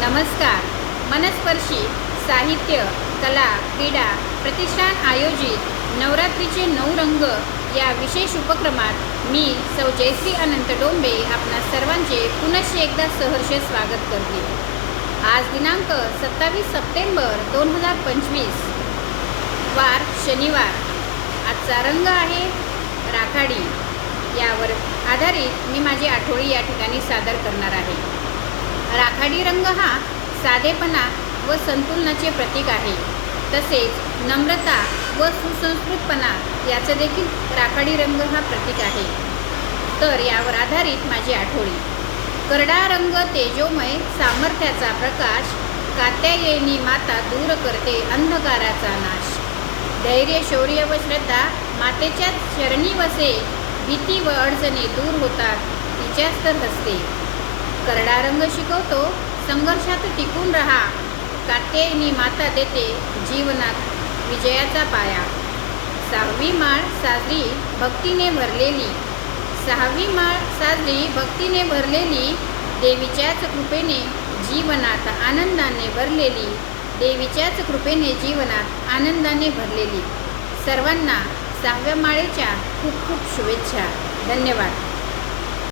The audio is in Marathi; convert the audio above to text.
नमस्कार. मनस्पर्शी साहित्य कला क्रीडा प्रतिष्ठान आयोजित नवरात्रीचे नऊ रंग या विशेष उपक्रमात मी सौ जयश्री अनंत डोंबे आपणा सर्वांचे पुनश्च एकदा सहर्ष स्वागत करते. आज दिनांक सत्तावीस सप्टेंबर दोन हजार पंचवीस. वार शनिवार. आजचा रंग आहे राखाडी. यावर आधारित मी माझी आठवडी या ठिकाणी सादर करणार आहे. राखाडी रंग हा साधेपणा व संतुलनाचे प्रतीक आहे. तसेच नम्रता व सुसंस्कृतपणा याचं देखील राखाडी रंग हा प्रतीक आहे. तर यावर आधारित माझी आठवडी करडा रंग तेजोमय सामर्थ्याचा प्रकाश कात्यायनी माता दूर करते अंधकाराचा नाश. धैर्य शौर्य व श्रद्धा मातेच्या चरणी वसे भीती व अडचणी दूर होतात तिच्याच तर हसते. करडा रंग शिकवतो संघर्षात टिकून रहा. कात्यायनी माता देते जीवनात विजयाचा पाया. सहावी माळ साजरी भक्तीने भरलेली. सहावी माळ साजरी भक्तीने भरलेली. देवीच्याच कृपेने जीवनात आनंदाने भरलेली. देवीच्याच कृपेने जीवनात आनंदाने भरलेली. सर्वांना सहाव्या माळेच्या खूप खूप शुभेच्छा. धन्यवाद.